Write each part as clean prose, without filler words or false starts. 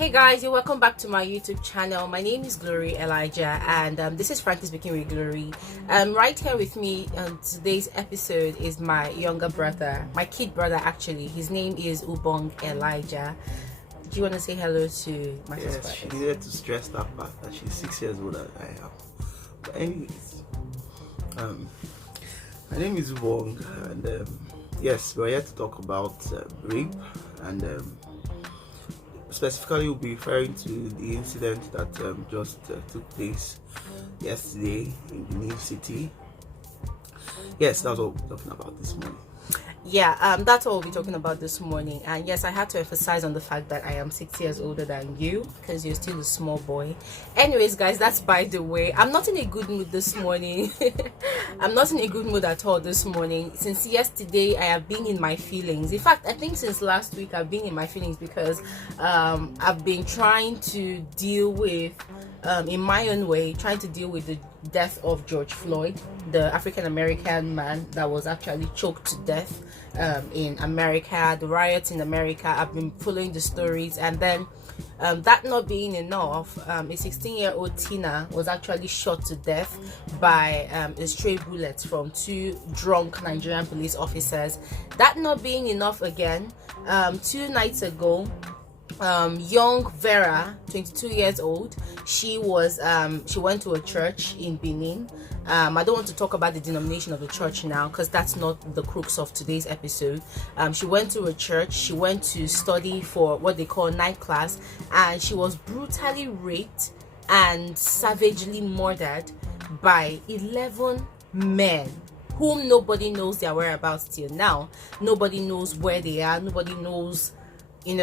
Hey guys, you're welcome back to my YouTube channel. My name is Glory Elijah, and this is Frankly Speaking with Glory. Right here with me on today's episode is my younger brother, my kid brother actually. His name is Elijah. Do you want to say hello to my sister? Yes, she needed to stress that part that she's 6 years older than I am. But anyways, my name is Wong, and yes, we're here to talk about rape, and specifically we'll be referring to the incident that just took place yesterday in Benin City. Yes, that's what we're talking about this morning. Yeah, that's what we'll be talking about this morning. And yes, I had to emphasize on the fact that I am 6 years older than you because you're still a small boy. Anyways, guys, that's by the way. I'm not in a good mood this morning. I'm not in a good mood at all this morning. Since yesterday, I have been in my feelings. In fact, I think since last week, I've been in my feelings because I've been trying to deal with, in my own way, trying to deal with the death of George Floyd, the African-American man that was actually choked to death in America, the riots in America. I've been following the stories, and then that not being enough, a 16-year-old Tina was actually shot to death by a stray bullet from two drunk Nigerian police officers. That not being enough again, 2 nights ago, young Vera, 22 years old, she went to a church in Benin. I don't want to talk about the denomination of the church now because that's not the crux of today's episode. She went to a church. She went to study for what they call night class, and she was brutally raped and savagely murdered by 11 men whom nobody knows their whereabouts till now. Nobody knows where they are. Nobody knows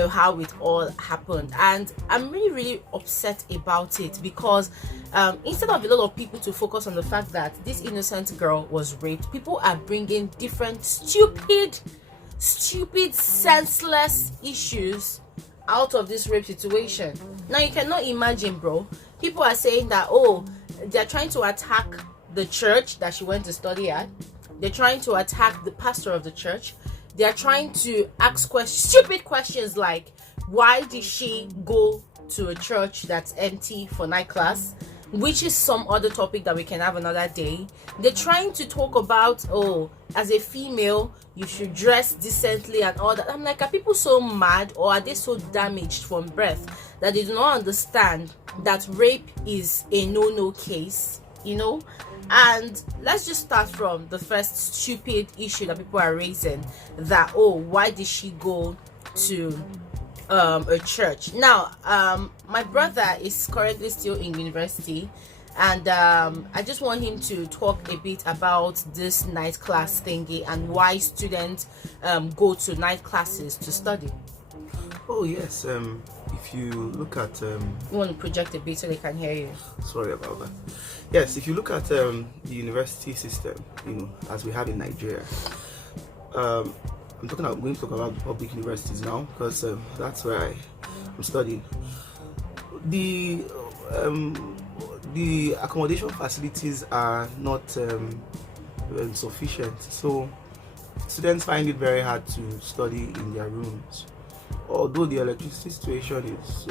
how it all happened, and I'm really upset about it because instead of a lot of people to focus on the fact that this innocent girl was raped, people are bringing different stupid senseless issues out of this rape situation. Now you cannot imagine, bro. People are saying that, oh, they're trying to attack the church that she went to study at. They're trying to attack the pastor of the church. They're trying to ask stupid questions like, why did she go to a church that's empty for night class? Which is some other topic that we can have another day. They're trying to talk about, oh, as a female, you should dress decently and all that. I'm like, are people so mad, or are they so damaged from birth that they do not understand that rape is a no-no case? And let's just start from the first stupid issue that people are raising, that, oh, why did she go to a church? Now, my brother is currently still in university, and I just want him to talk a bit about this night class thingy and why students go to night classes to study. Oh yes, if you look at you want to project a bit so they can hear you. Sorry about that. Yes, if you look at the university system, as we have in Nigeria, I'm going to talk about the public universities now because that's where I'm studying. The accommodation facilities are not sufficient, so students find it very hard to study in their rooms. Although the electricity situation is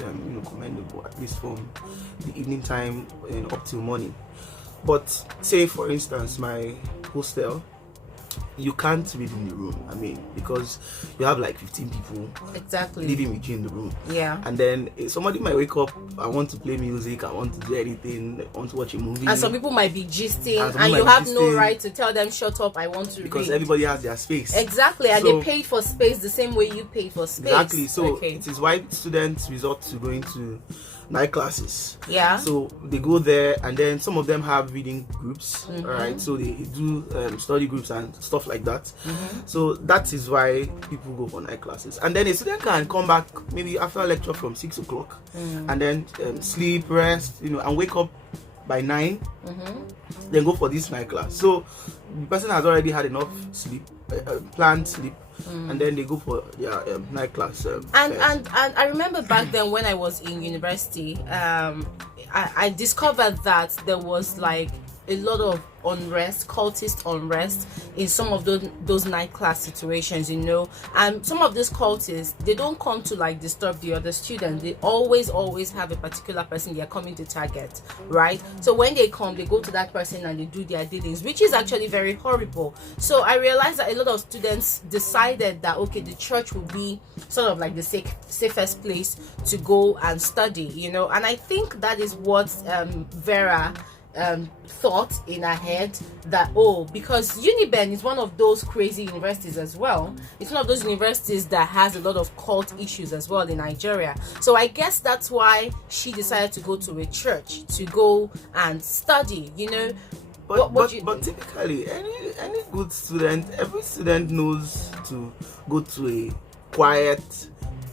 commendable, at least from the evening time up till morning. But say for instance my hostel, you can't read in the room. I mean, because you have like 15 people exactly living with you in the room. Yeah. And then somebody might wake up, I want to play music, I want to do anything, I want to watch a movie. And some people might be gisting, and you have no right to tell them, shut up, I want to because read. Everybody has their space. Exactly, and they paid for space the same way you paid for space. Exactly, so it is why students resort to going to night classes. Yeah. So they go there, and then some of them have reading groups. All right. So they do study groups and stuff like that. So that is why people go for night classes. And then a student can come back maybe after a lecture from 6 o'clock, and then sleep, rest, and wake up by 9. Then go for this night class. So the person has already had enough sleep, planned sleep. And then they go for their night class. And I remember back then when I was in university, I discovered that there was like a lot of unrest, cultist unrest in some of those night class situations, you know. And some of these cultists, they don't come to like disturb the other students. They always have a particular person they are coming to target, right? So when they come, they go to that person and they do their dealings, which is actually very horrible. So I realized that a lot of students decided that, okay, the church will be sort of like the safest place to go and study, you know. And I think that is what Vera thought in her head, that because UNIBEN is one of those crazy universities as well. It's one of those universities that has a lot of cult issues as well in Nigeria. So I guess that's why she decided to go to a church to go and study, you know. But typically, any good student, every student knows to go to a quiet,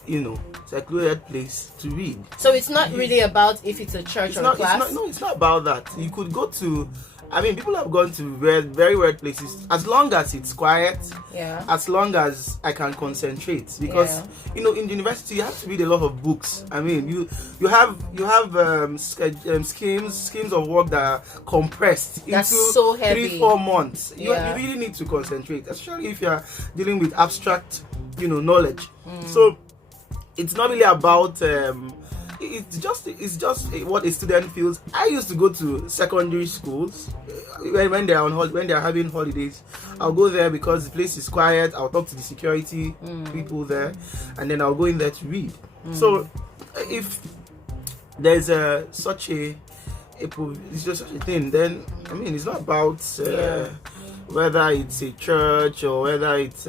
you know, secluded place to read. So it's not really about if it's a church or a class? It's not about that. You could go to, I mean, people have gone to very weird places, as long as it's quiet, as long as I can concentrate. Because, you know, in university, you have to read a lot of books. I mean, you have schemes of work that are compressed into so heavy. 3-4 months. You really need to concentrate, especially if you're dealing with abstract, you know, knowledge. So it's not really about it's just what a student feels. I used to go to secondary schools when they are having holidays. I'll go there because the place is quiet. I'll talk to the security people there, and then I'll go in there to read. So if there's such a thing, then I mean, it's not about whether it's a church or whether it's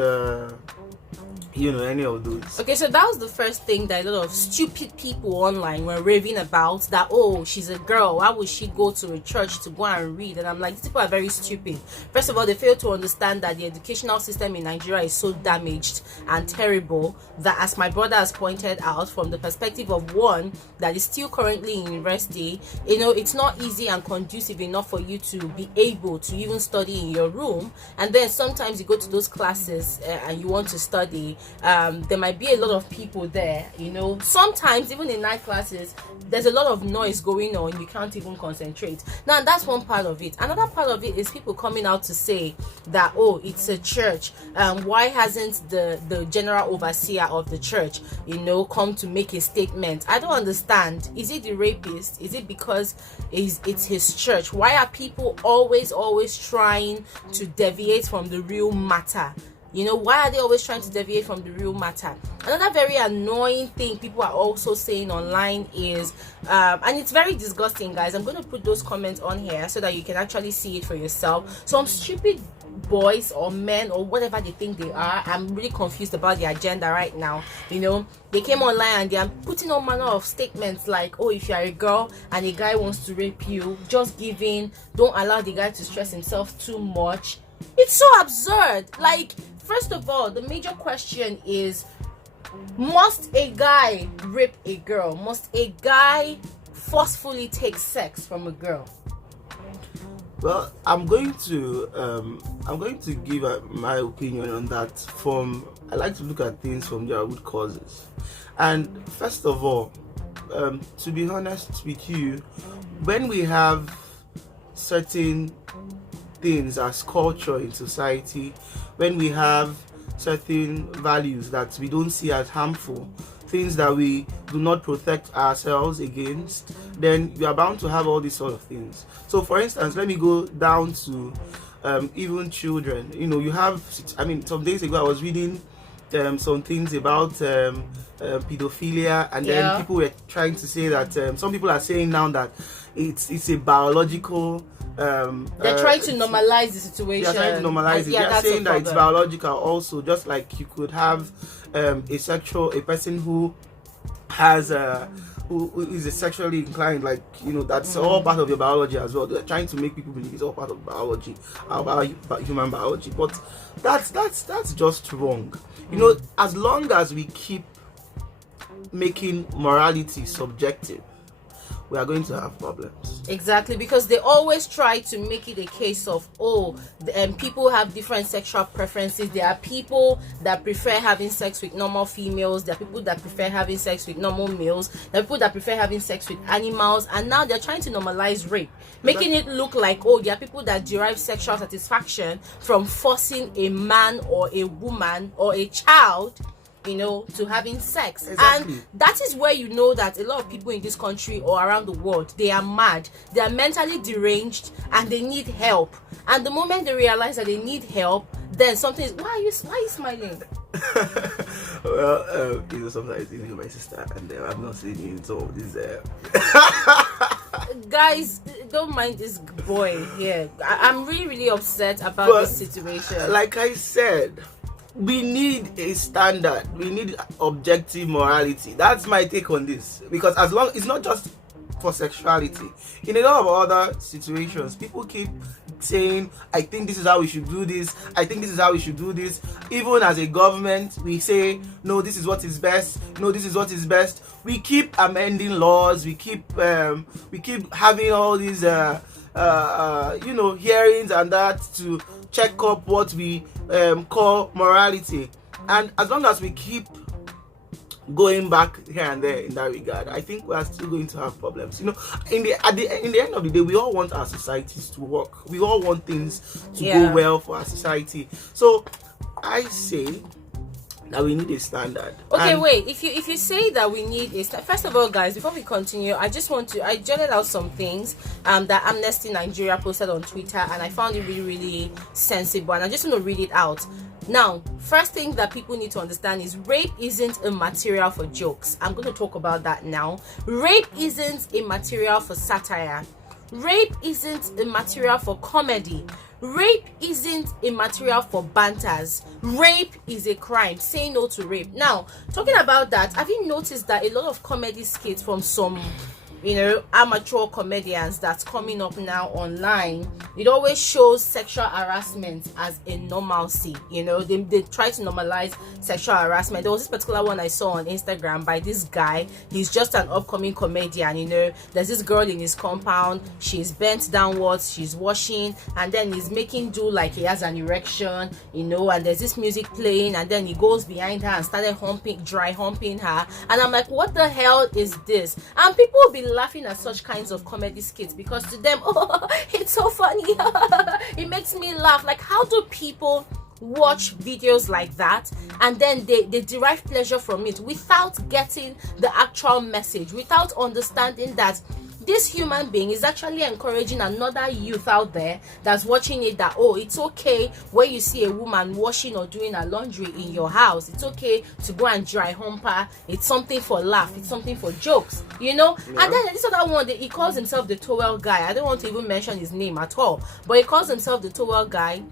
you know, any of those. Okay, so that was the first thing that a lot of stupid people online were raving about, that she's a girl, why would she go to a church to go and read? And I'm like, these people are very stupid. First of all, they fail to understand that the educational system in Nigeria is so damaged and terrible that, as my brother has pointed out, from the perspective of one that is still currently in university, you know, it's not easy and conducive enough for you to be able to even study in your room. And then sometimes you go to those classes and you want to study, there might be a lot of people there, you know. Sometimes even in night classes, there's a lot of noise going on, you can't even concentrate. Now that's one part of it. Another part of it is people coming out to say that, it's a church, why hasn't the general overseer of the church, you know, come to make a statement? I don't understand. Is it the rapist? Is it because it's his church? Why are people always trying to deviate from the real matter? You know, why are they always trying to deviate from the real matter? Another very annoying thing people are also saying online is, and it's very disgusting, guys. I'm going to put those comments on here so that you can actually see it for yourself. Some stupid boys or men or whatever they think they are, I'm really confused about the agenda right now. You know, they came online and they are putting all manner of statements like, if you are a girl and a guy wants to rape you, just give in, don't allow the guy to stress himself too much. It's so absurd. Like, first of all, the major question is, must a guy rape a girl? Must a guy forcefully take sex from a girl? Well, I'm going to give my opinion on that. I like to look at things from their root causes. And first of all, to be honest with you, when we have certain things as culture in society, when we have certain values that we don't see as harmful, things that we do not protect ourselves against, then we are bound to have all these sort of things. So for instance, let me go down to even children. You know, you have, I mean, some days ago I was reading some things about pedophilia, and then people were trying to say that some people are saying now that it's a biological they're trying to normalize the situation. They're trying to normalize it. They're saying that it's biological also, just like you could have a person who has who is sexually inclined, like, you know, that's all part of your biology as well. They're trying to make people believe it's all part of biology, human biology, but that's just wrong. You know, as long as we keep making morality subjective, we are going to have problems. Exactly, because they always try to make it a case of, people have different sexual preferences. There are people that prefer having sex with normal females. There are people that prefer having sex with normal males. There are people that prefer having sex with animals. And now they're trying to normalize rape, making it look like, there are people that derive sexual satisfaction from forcing a man or a woman or a child to having sex. Exactly. And that is where you know that a lot of people in this country or around the world, they are mad, they are mentally deranged, and they need help. And the moment they realize that they need help, then something is, why are you smiling? Well, sometimes you know my sister, and I'm not seeing you in some of these guys, don't mind this boy here. I'm really, really upset about this situation. Like I said, we need a standard. We need objective morality. That's my take on this. Because as long, it's not just for sexuality. In a lot of other situations, people keep saying, I think this is how we should do this. I think this is how we should do this. Even as a government, we say, no, this is what is best. No, this is what is best. We keep amending laws. We keep having all these hearings and that to check up what we call morality. And as long as we keep going back here and there in that regard, I think we are still going to have problems. In the end of the day, we all want our societies to work. We all want things to go well for our society. So I say that we need a standard. Okay, wait. If you say that we need a standard, first of all, guys, before we continue, I jotted out some things that Amnesty Nigeria posted on Twitter, and I found it really, really sensible, and I just want to read it out. Now, first thing that people need to understand is rape isn't a material for jokes. I'm going to talk about that now. Rape isn't a material for satire. Rape isn't a material for comedy. Rape isn't a material for banters. Rape is a crime. Say no to rape. Now, talking about that, have you noticed that a lot of comedy skits from some amateur comedians that's coming up now online, it always shows sexual harassment as a normalcy. They try to normalize sexual harassment. There was this particular one I saw on Instagram by this guy. He's just an upcoming comedian. There's this girl in his compound. She's bent downwards, she's washing, and then he's making do like he has an erection, and there's this music playing, and then he goes behind her and started dry humping her. And I'm like, what the hell is this? And people will be laughing at such kinds of comedy skits because to them, it's so funny. It makes me laugh. Like, how do people watch videos like that and then they derive pleasure from it without getting the actual message, without understanding that this human being is actually encouraging another youth out there that's watching it that, it's okay when you see a woman washing or doing her laundry in your house. It's okay to go and dry hump her. It's something for laugh. It's something for jokes, Yeah. And then this other one, he calls himself the towel guy. I don't want to even mention his name at all, but he calls himself the towel guy.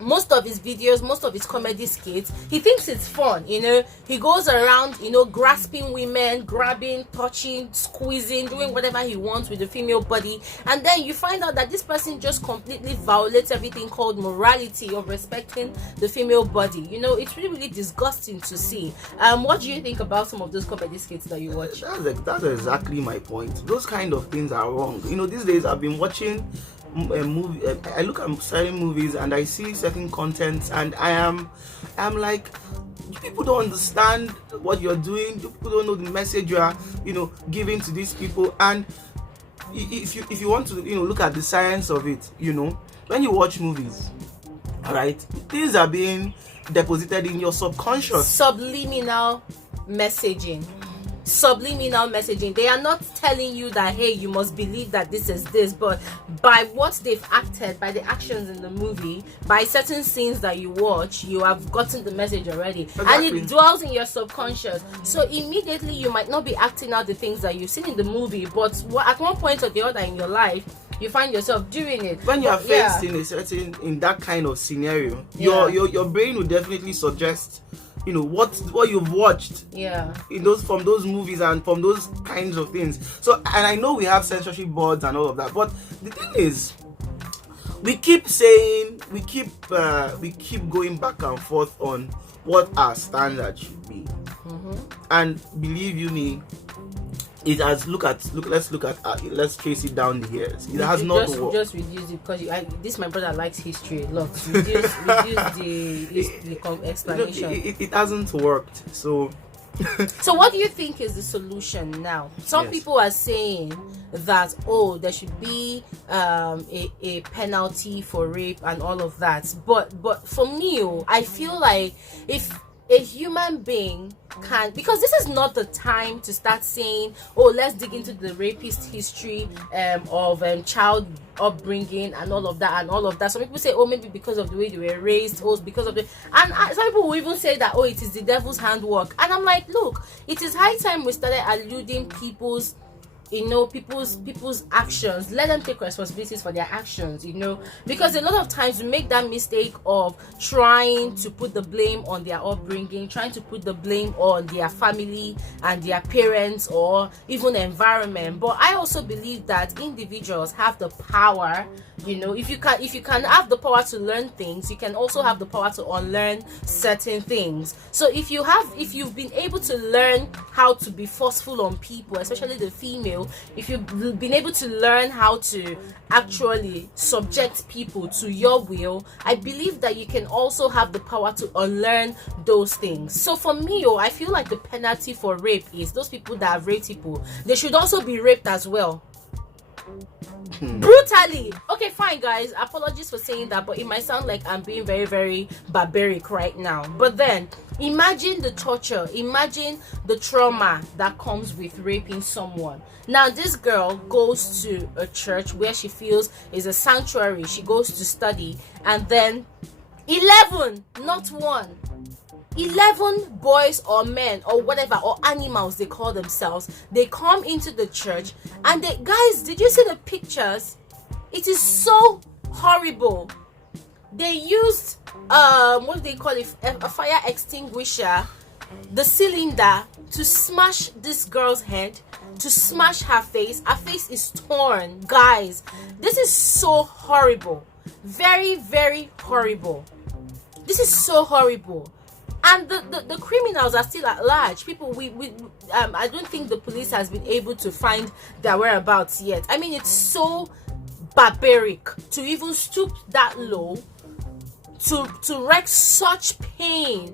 Most of his videos, most of his comedy skits, he thinks it's fun. He goes around, grasping women, grabbing, touching, squeezing, doing whatever he wants with the female body, and then you find out that this person just completely violates everything called morality of respecting the female body. It's really, really disgusting to see. What do you think about some of those comedy skits that you watch? That's exactly my point. Those kind of things are wrong. These days I've been watching a movie. I look at certain movies and I see certain contents, and I'm like, you people don't understand what you're doing. You people don't know the message you are giving to these people. And if you want to look at the science of it, when you watch movies, all right, things are being deposited in your subconscious. Subliminal messaging. They are not telling you that, hey, you must believe that this is this, but by what they've acted, by the actions in the movie, by certain scenes that you watch, you have gotten the message already. Exactly. And it dwells in your subconscious. So immediately you might not be acting out the things that you've seen in the movie, but at one point or the other in your life, you find yourself doing it. When you are faced in that kind of scenario, your brain will definitely suggest what you've watched from those movies and from those kinds of things. So, and I know we have censorship boards and all of that, but the thing is, we keep going back and forth on what our standard should be. And believe you me, it has let's trace it down the years. It has not worked. Just reduce it because this my brother likes history a lot. Reduce the explanation. It hasn't worked. So so what do you think is the solution now? Some people are saying that there should be a penalty for rape and all of that, but for me, I feel like if a human being can, because this is not the time to start saying, let's dig into the rapist history of child upbringing and all of that. Some people say, maybe because of the way they were raised, because of and some people will even say that it is the devil's handwork. And I'm like, look, it is high time we started alluding people's actions. Let them take responsibilities for their actions, because a lot of times we make that mistake of trying to put the blame on their upbringing, trying to put the blame on their family and their parents or even environment. But I also believe that individuals have the power. If you can have the power to learn things, you can also have the power to unlearn certain things. So if you've been able to learn how to be forceful on people, especially the female, if you've been able to learn how to actually subject people to your will, I believe that you can also have the power to unlearn those things. So for me, I feel like the penalty for rape is those people that have raped people, they should also be raped as well. Brutally. Okay, fine, guys, apologies for saying that, but it might sound like I'm being very, very barbaric right now. But then imagine the torture, imagine the trauma that comes with raping someone. Now this girl goes to a church where she feels is a sanctuary. She goes to study, and then 11, not one, 11 boys or men or whatever, or animals they call themselves, they come into the church, and guys, did you see the pictures? It is so horrible. They used what do they call it, a fire extinguisher, the cylinder, to smash this girl's head, to smash her face. Her face is torn. Guys, this is so horrible. Very, very horrible. This is so horrible. And the criminals are still at large. People, I don't think the police has been able to find their whereabouts yet. I mean, it's so barbaric to even stoop that low to wreak such pain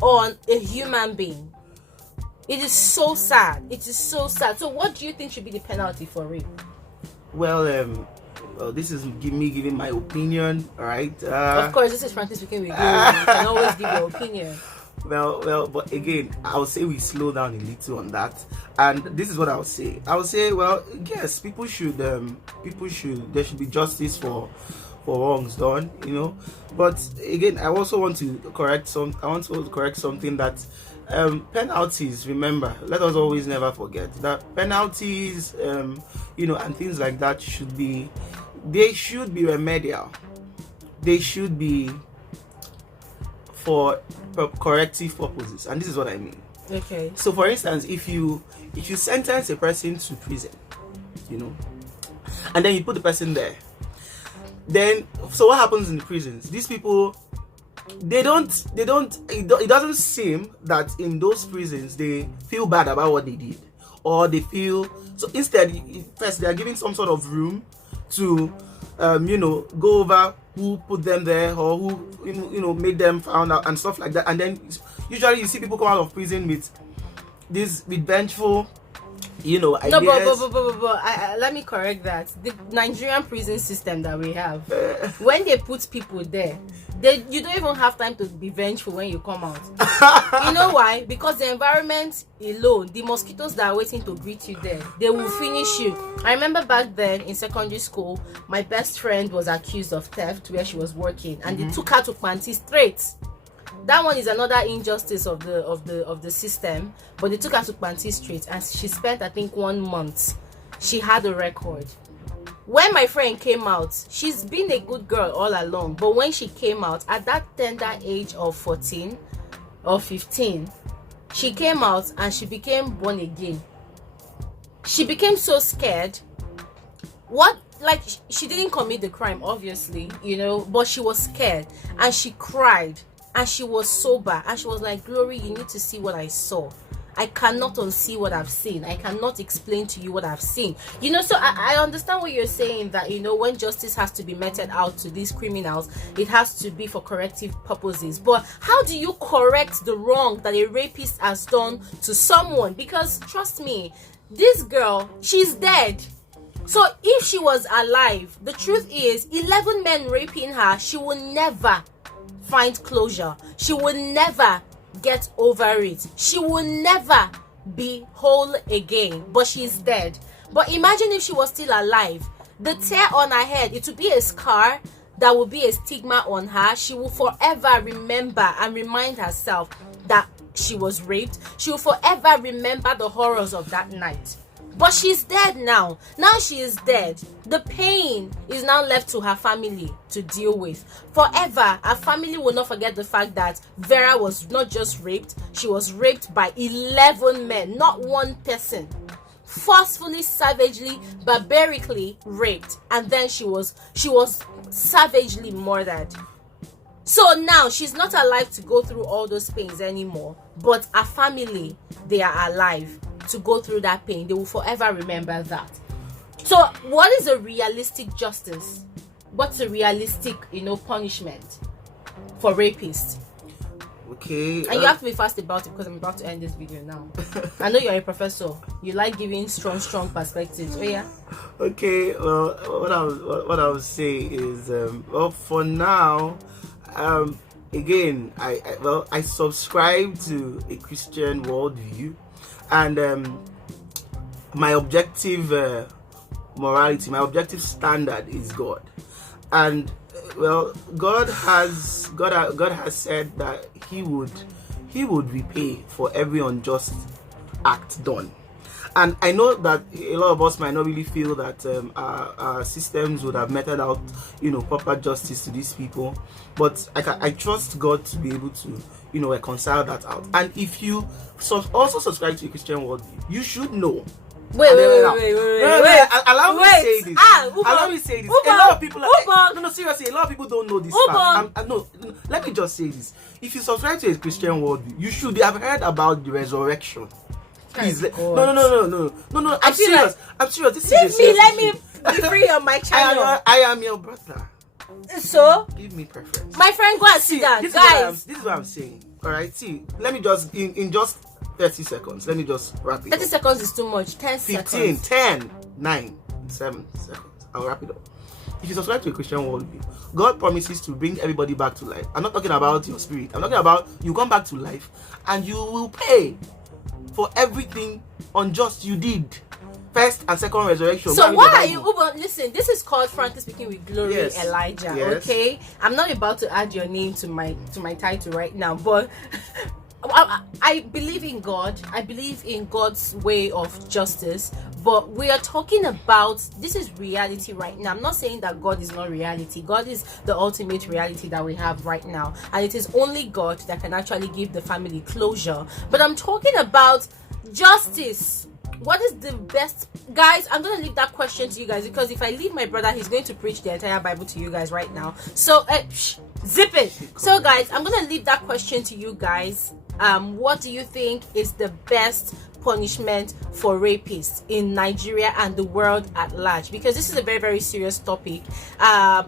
on a human being. It is so sad. It is so sad. So what do you think should be the penalty for rape? Well, this is me giving my opinion, all right? Of course, this is frankly speaking with you. You can always give your opinion. Well, but again, I would say we slow down a little on that. And this is what I would say. I would say, well, yes, there should be justice for wrongs done, But again, I also want to correct something that penalties, remember, let us always never forget that penalties, and things like that should be remedial. They should be for corrective purposes, and this is what I mean. Okay. So, for instance, if you sentence a person to prison, and then you put the person there, then so what happens in the prisons? These people, it doesn't seem that in those prisons they feel bad about what they did, or they feel so. Instead, first they are given some sort of room to go over who put them there, or who made them found out and stuff like that. And then usually you see people come out of prison with vengeful ideas. No, but let me correct that. The Nigerian prison system that we have, when they put people there, you don't even have time to be vengeful when you come out. You know why? Because the environment alone, the mosquitoes that are waiting to greet you there, they will finish you. I remember back then in secondary school, my best friend was accused of theft where she was working, and they took her to Panty straight. That one is another injustice of the system, but they took her to Panty Street, and she spent, I think, 1 month. She had a record. When my friend came out, she's been a good girl all along, but when she came out at that tender age of 14 or 15, she came out and she became born again. She became so scared. She didn't commit the crime, obviously, but she was scared, and she cried. And she was sober, and she was like, Glory, you need to see what I saw. I cannot unsee what I've seen. I cannot explain to you what I've seen. You know, so I understand what you're saying, that, you know, when justice has to be meted out to these criminals, it has to be for corrective purposes. But how do you correct the wrong that a rapist has done to someone? Because trust me, this girl, she's dead. So if she was alive, the truth is 11 men raping her, she will never find closure. She will never get over it. She will never be whole again. But she's dead. But imagine if she was still alive. The tear on her head, it would be a scar that will be a stigma on her. She will forever remember and remind herself that she was raped. She will forever remember the horrors of that night. But she's dead now. Now she is dead. The pain is now left to her family to deal with. Forever, her family will not forget the fact that Vera was not just raped, she was raped by 11 men, not one person. Forcefully, savagely, barbarically raped. And then she was savagely murdered. So now she's not alive to go through all those pains anymore. But her family, they are alive to go through that pain. They will forever remember that. So what is a realistic justice? What's a realistic, you know, punishment for rapists? Okay. And you have to be fast about it, because I'm about to end this video now. I know you're a professor. You like giving strong perspectives. Oh yeah. Okay. Well, what I would say is, well, for now, again, I subscribe to a Christian worldview, and my objective morality, my objective standard is God. And well, God has said that He would repay for every unjust act done. And I know that a lot of us might not really feel that our systems would have meted out, you know, proper justice to these people. But I trust God to be able to, you know, reconcile that out. And if you also subscribe to a Christian worldview, you should know. Wait. Allow me to say this. Allow me to say this. A lot of people, no, seriously, a lot of people don't know this fact. No, let me just say this. If you subscribe to a Christian worldview, you should have heard about the resurrection. Please, no. I'm serious. I'm serious. This is a let me be free on my channel. I am your brother. So give me preference. My friend, go and sit down, guys. This is what I'm saying. All right. See, let me just in just 30 seconds. Let me just wrap it 30 up. seconds is too much. 10 15, seconds. 10, 9, 7 seconds. I'll wrap it up. If you subscribe to a Christian worldview, God promises to bring everybody back to life. I'm not talking about your spirit. I'm talking about you come back to life and you will pay for everything unjust you did. First and second resurrection. So why are you listen, this is called Frankly Speaking with Glory, yes. Elijah. Yes. Okay, I'm not about to add your name to my title right now, but I believe in God. I believe in God's way of justice, but we are talking about, this is reality right now. I'm not saying that God is not reality. God is the ultimate reality that we have right now, and it is only God that can actually give the family closure. But I'm talking about justice. What is the best, guys? I'm gonna leave that question to you guys, because if I leave my brother, he's going to preach the entire Bible to you guys right now. So zip it. So guys, I'm gonna leave that question to you guys. What do you think is the best punishment for rapists in Nigeria and the world at large? Because this is a very, very serious topic.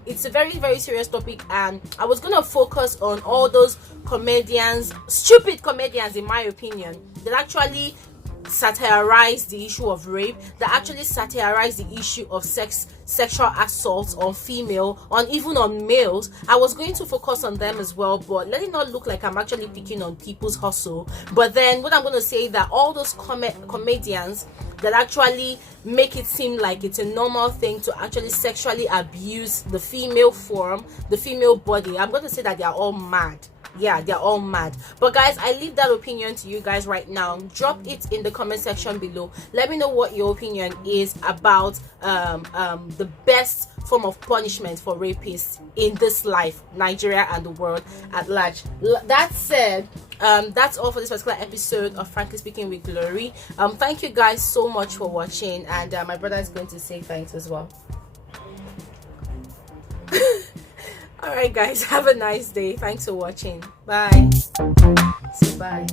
It's a very, very serious topic, and I was gonna focus on all those comedians, stupid comedians in my opinion, that actually satirize the issue of rape, that actually satirize the issue of sexual assault on female, on even on males. I was going to focus on them as well, but let it not look like I'm actually picking on people's hustle. But then what I'm going to say, that all those comedians that actually make it seem like it's a normal thing to actually sexually abuse the female form, the female body, I'm going to say that they are all mad. Yeah, they're all mad. But guys, I leave that opinion to you guys right now. Drop it in the comment section below. Let me know what your opinion is about the best form of punishment for rapists in this life, Nigeria and the world at large. That said, that's all for this particular episode of Frankly Speaking with Glory. Thank you guys so much for watching, and my brother is going to say thanks as well. Alright guys, have a nice day. Thanks for watching. Bye. Say bye.